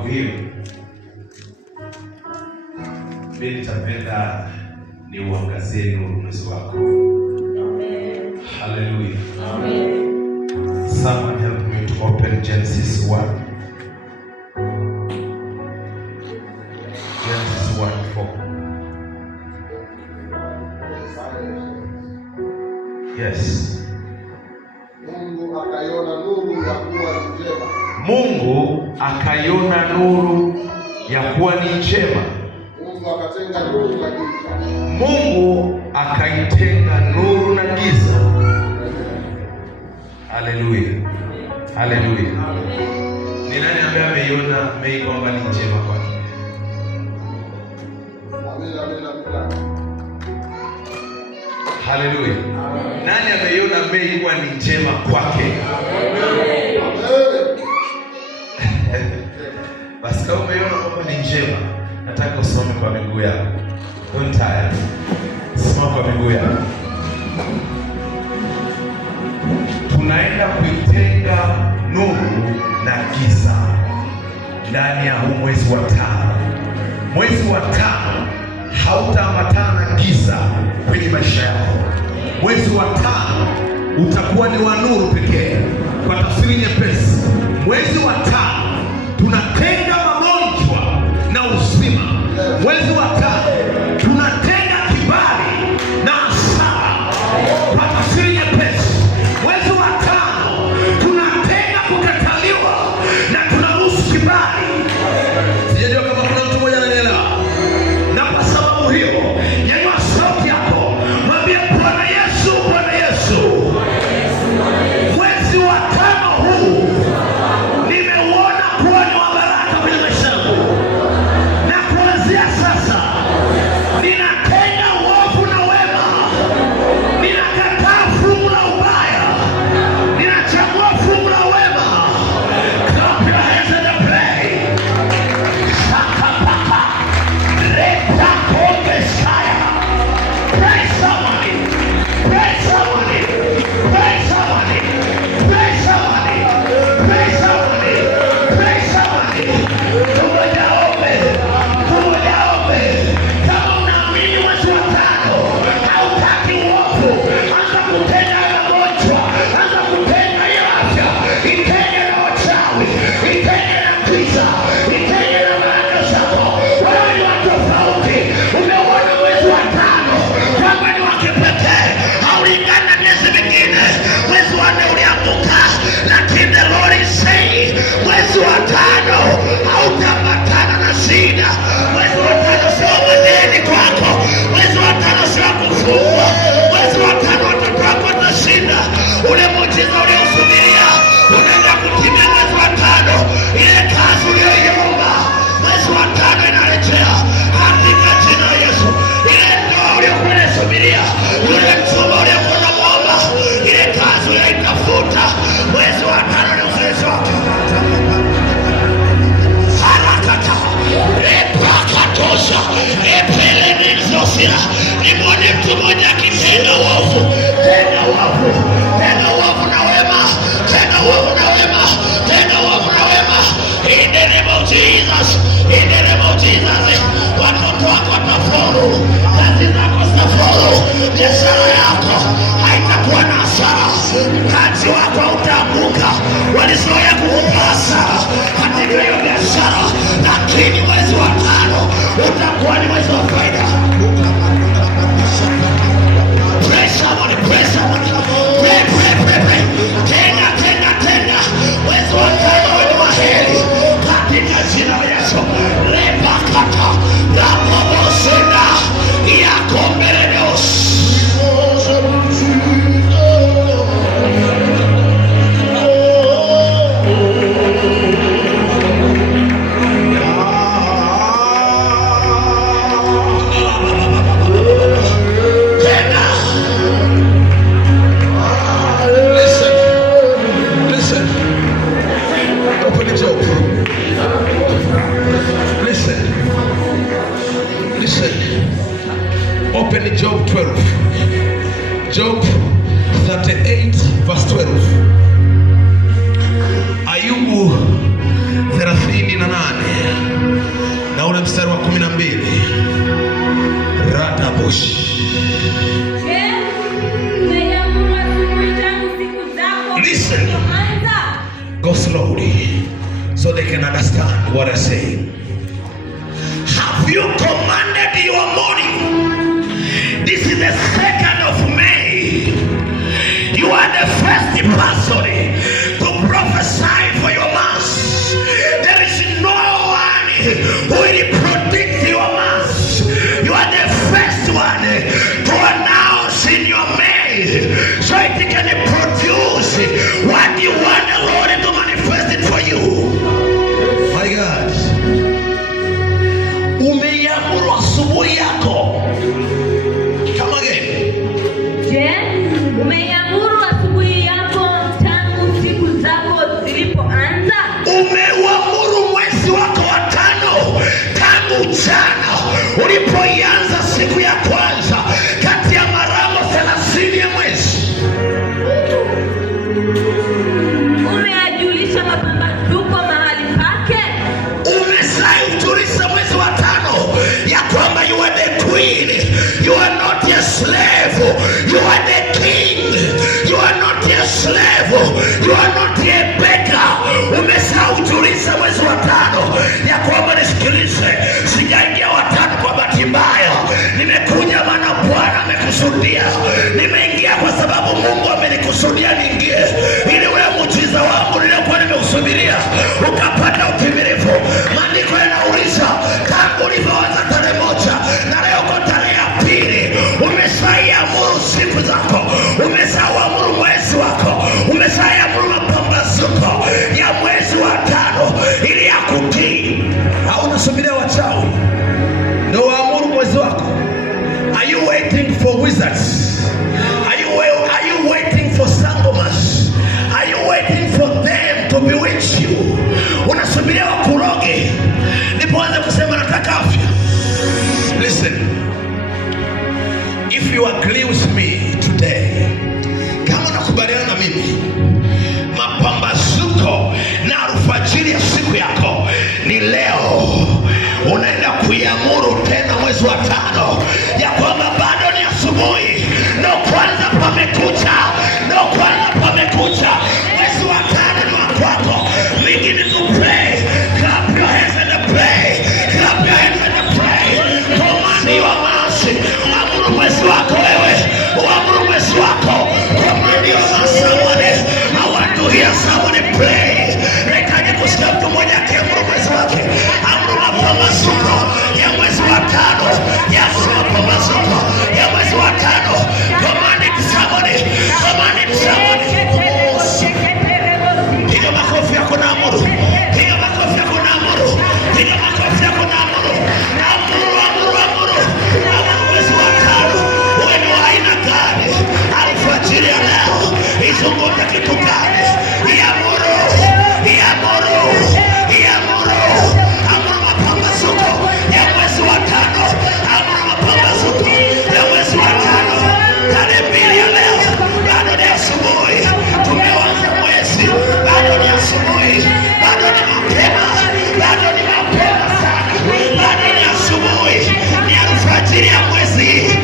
sababu hiyo mimi nitapenda niuangazie nuru mwezi wako. Amen. Hallelujah. Amen. Someone help me to open Genesis 1. Genesis 1:4. Yes. Mungu akaiona nuru ya kuwa ni njema. Mungu akaiona nuru ya kuwa ni njema. Mungu akatenga nuru na giza. Mungu akaitenga nuru na giza. Haleluya. Haleluya. Ni nani ambaye ameiona Mei kwamba ni njema kwake? Amina, amina, amina. Haleluya. Nani ameiona Mei kuwa ni njema kwake? Basi kama umeiona kwamba ni njema, nataka usome kwa miguu yako. Don't tire. Simama kwa miguu yako. Tunaenda kuitenga nuru na giza ndani ya huu mwezi wa 5. Mwezi wa 5 hautaambatana na giza kwenye maisha yako. Mwezi wa 5 utakuwa ni wa nuru pekee. Kwa tafsiri nyepesi, mwezi wa 5 tunatenga magonjwa na uzima. Mwezi wa 5 tunatenga kibali na hasara. Kwa tafsiri nyepesi, mwezi wa 5 tunatenga kukataliwa na tunaruhusu kibali. Sijajua kama kuna mtu mmoja ananielewa. Na kwa sababu hiyo, nyanyua sauti yako, mwambie Bwana Yesu, Bwana Yesu, mwezi wa 5 huu nimeuona kuwa ni wa baraka kwenye maisha yangu. Na kuanzia sasa ninatenga uovu na wema. Ninakataa fungu la ubaya. Ninachagua fungu la wema. Clap your hands and pray. Shakapaka. Leta kombe shaya. Pray somebody. Pray somebody. Pray somebody. Pray somebody. Pray somebody. Pray somebody. Tumoja ombe. Tumoja ombe. Kama unaamini mwezi wa 5 hautaki uovu, anza kutenga magonjwa, anza kutenga hiyo afya, itenge na wachawi, itenge na giza, itenge na baraka zako. Wewe ni wa tofauti. Umeuona mwezi wa 5 kwamba ni wa kipekee, haulingani na miezi mingine. Mwezi wa 4 ulianguka, lakini the Lord is saying mwezi wa 5 hautaambatana na shida. Mwezi wa 5 sio madeni kwako. Mwezi wa 5 sio kufungwa. Mwezi wa 5 watoto wako watashinda. Ule muujiza uliosubiria unaenda kutimia mwezi wa 5. Ile kazi uliyoiomba mwezi wa 5 inarejea katika jina la Yesu. Ile ndoa uliyokuwa unasubiria, yule mchumba uliokuwa unamwomba, ile kazi uliyoitafuta mwezi wa 5 ni uzoezi wake. Harakata epakatosha epelenizosia. Nimwone mtu mmoja akitenda uovu. Tenda uovu. Tenda uovu na wema. Tenda uovu na wema. Tenda uovu na wema. In the name of Jesus. In the name of Jesus. Watoto wako watafaulu. Kazi zako zitafaulu. Biashara yako haitakuwa na hasara. Mtaji wako hautaanguka. Walizoea kukupa hasara katika hiyo biashara, lakini mwezi wa 5 utakuwa ni mwezi wa faida. Pray somebody, pray somebody. Pray, pray, pray, pray. Tenga, tenga, tenga. Mwezi wa 5 wewe ni wa heri katika jina la Yesu. Lepakata. Rapobosenda. Yakomberedos. Open Job 12. Job 38 verse 12. Ayubu 38. go slowly so they can understand what I say. Have you commanded your morning? This is the 2nd of May. You are the first person to prophesy for your month. There is no one who will predict your month. You are the first one to announce in your May, so it can produce what you want the Lord to manifest it for you. My God, umeiamuru asubuhi yako. Come again. Je, umeiamuru asubuhi yako tangu siku zako zilipoanza? Umeuamuru mwezi wako wa 5 tangu jana ulipoianza siku ya kwanza kati ya marango 30 ya mwezi. Umeajulisha mapambazuko mahali pake? Umesaijulisha mwezi wa 5 ya kwamba you are the queen, you are not a slave, you are the king, you are not a slave, you are not a beggar. Umesaijulisha mwezi wa 5 ya kwamba nisikilize, sijaingia wa 5 kwa bahati mbaya, nimekuja maana Bwana amekusudia, nimeingia kwa sababu Mungu amenikusudia niingie, ili wewe muujiza wangu niliokuwa nimeusubiria ukapata utimilifu. Maandiko yanauliza tangu ulivyoanza tarehe 1 na leo kwa tarehe ya 2, umeshaiamuru siku zako, umeshaiamuru mwezi wako, umeshaiamuru mapambazuko ya mwezi wa 5 ili yakutii. Hauna subiria wachawi ndio waamuru mwezi wako? Are you waiting for wizards? Are you waiting for sangomas? Are you waiting for them to bewitch you? Unasubiria wakuroge ndipo anze kusema nataka afya? Listen, if you agree with me today, kama unakubaliana na mimi, mapambazuko na alfajiri ya siku yako ni leo. Unaenda kuiamuru tena mwezi wa 5 ya kwamba bado ni asubuhi, ndio kwanza pamekucha, ndio kwanza pamekucha. Mwezi wa 5 ni wa kwako. Begin to pray. Clap your hands and pray. Clap your hands and pray. Command your mercy. Amuru mwezi wako wewe. Amuru mwezi wako. Command your mercy. I want to hear somebody pray. Nahitaji kusikia mtu mmoja akiamuru mwezi wake. Amuru mapambazuko ya mwezi wa 5. Yes, mapambazuko ya mwezi wa 5. Command it somebody. Command it somebody. Piga makofi yako na amuru. Piga makofi yako na amuru. Piga makofi yako na amuru. Amuru, amuru, amuru. Amuru mwezi wa 5. Wewe ni wa aina gani? Alfajiri ya leo izungumza kitu gani? Iamuru. Iamuru. Iamuru. Amuru mapambazuko ya mwezi wa 5. Amuru mapambazuko ya mwezi wa 5. Tarehe 2 ya leo bado ni asubuhi. Tumeanza mwezi, bado ni asubuhi, bado ni mapema, bado ni mapema sana, bado ni asubuhi, ni alfajiri ya mwezi.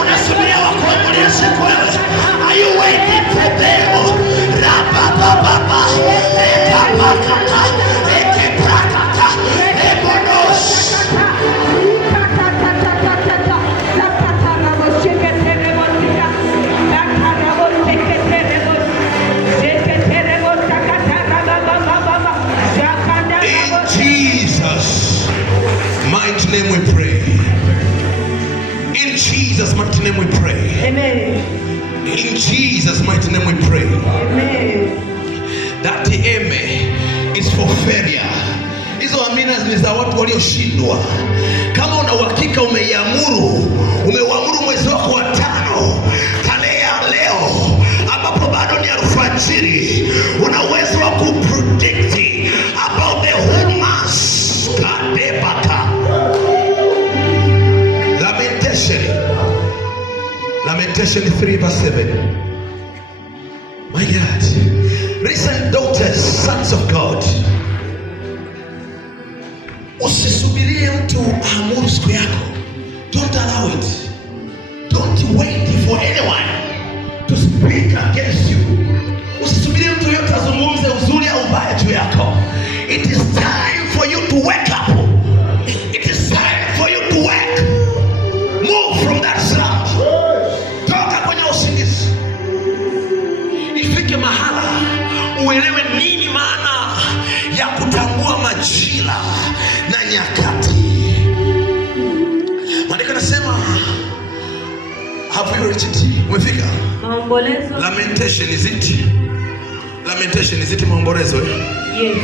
Unasubiria wakuamulia siku wewe. Are you waiting for them? Rabababa, ekapakata, ekeprakata, ebonos. In Jesus' mighty name we pray. In Jesus' mighty name we pray. Amen. In Jesus' mighty name we pray. Amen. That eme is for failure. Hizo amina ni za watu walioshindwa. Kama una uhakika umeiamuru mwezi wako wa 5 tarehe ya leo ambapo bado ni alfajiri, una uwezo wa kupredict about the whole month. Kadebaka. Lamentation 3 verse 7. My God. Listen, daughters, sons of God. Usisubirie mtu amuru siku yako. Don't allow it. Don't wait for anyone. speak against you. Usisubirie mtu yote azungumze uzuri au ubaya juu yako. It is time for you to wake up. It is time for you to wake. Move from that slump. Toka kwenye usingizi. Ifike mahala uelewe nini maana ya kutambua majira na nyakati. Maandiko yanasema, have you reached it? Umefika? Maombolezo. Lamentation is it? Lamentation is it maombolezo? Yes.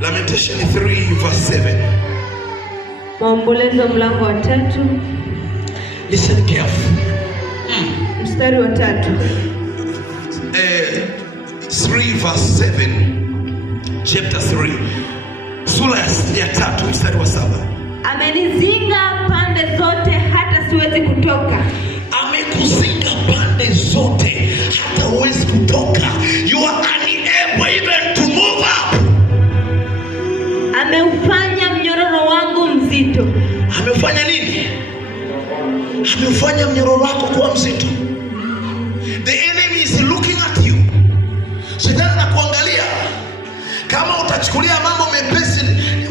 Lamentation 3 verse 7. Maombolezo mlango wa 3. Listen careful. Mstari wa 3. 3 verse 7. Chapter 3. Sura ya 3 mstari wa 7. Amenizinga pande zote hata siwezi kutoka. Amekuzinga pande zote hata huwezi kutoka. You are unable even to move up. Ameufanya mnyororo wangu mzito. Amefanya nini? Amefanya mnyororo wako kuwa mzito. The enemy is looking at you. Shetani anakuangalia. Kama utachukulia mambo mepesi,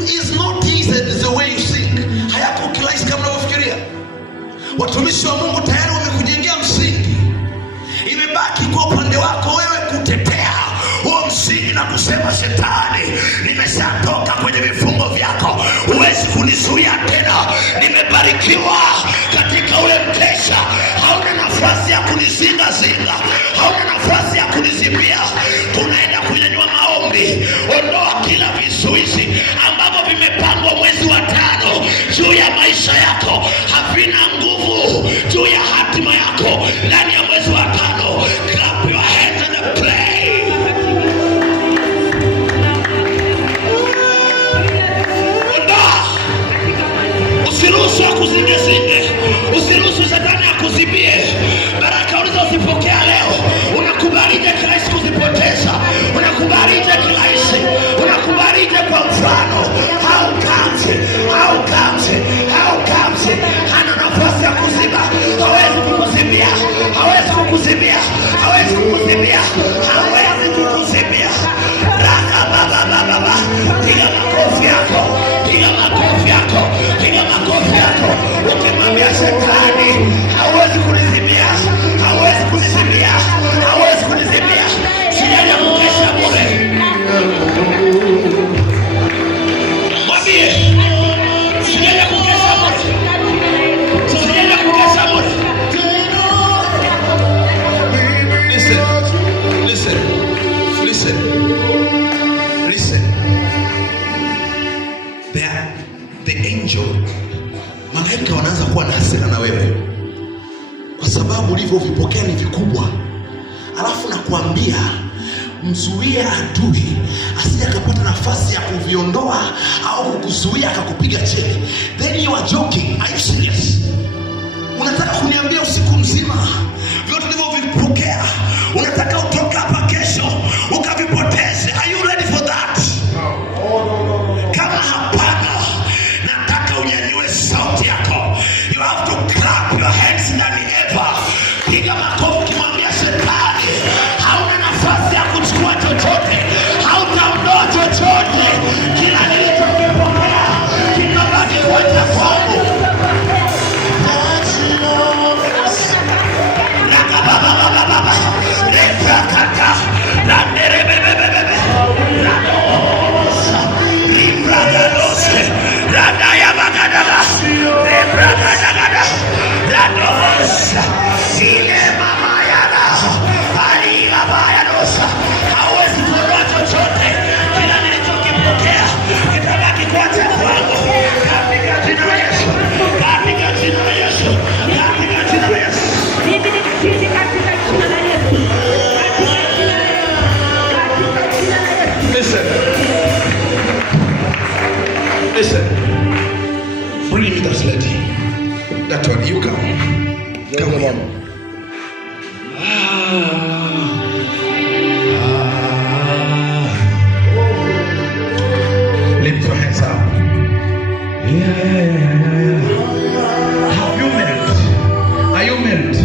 is not easy the way you think. Hayako kirahisi kama unavyofikiria. Watumishi wa Mungu tayari wamekujengea msingi. Imebaki kwa upande wako wewe kutetea huo msingi na kusema, Shetani, nimeshatoka kwenye vifungo vyako, huwezi kunizuia tena. Nimebarikiwa katika ule mkesha, hauna nafasi ya kunizinga, hauna nafasi ya kunizibia. Tunaenda kunyanyua maombi. Ondoa kila vizuizi ambavyo vimepangwa mwezi wa 5 juu ya maisha yako, havina nguvu juu ya hatima yako ndani ya mwezi wa 5. Clap your hands and pray. Ondoa. Usiruhusu akuzinge. Usiruhusu Shetani akuzibie. Baraka ulizozipokea leo, unakubalije kirahisi kuzipoteza? Unakubalije kirahisi? Unakubalije kwa mfano? How comes? Hana nafasi ya kuziba. Hawezi kukuzibia. Raka baba. Piga makofi yako. Ukimwambia Shetani, hawezi kunizibia. Sijaja kukesha bure. Mwambie, sijaja kukesha bure. Listen. The angel, malaika wanaanza kuwa na hasira na wewe kwa sababu ulivyovipokea ni vikubwa. Alafu nakuambia, mzuie adui asije akapata nafasi ya kuviondoa au kukuzuia akakupiga chini. Then you are joking. Are you serious? Unataka kuniambia usiku mzima vyote ulivyovipokea unataka utoka hapa kesho ukavipoteze? Are you ready for that? Kama hapana, nataka unyanyue sauti yako. You have to clap your hands ndani eva. Piga makofi kimwambia Shetani, hauna nafasi ya kuchukua chochote, hautaondoa chochote. Kila nilichokipokea kinabaki kwa kwangu. Hawezi kuondoa chochote. Kila nilichokipokea kitabaki kwa kwangu. Katika jina la Yesu. Listen. Bring me that lady. That one. You come. Come here. Lift your hands up. Yeah. Have you married? Are you married?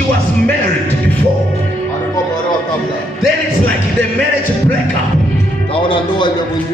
she was married before. alikuwa ameolewa kabla. Then it's like the marriage break up. Naona ndoa imevunjika.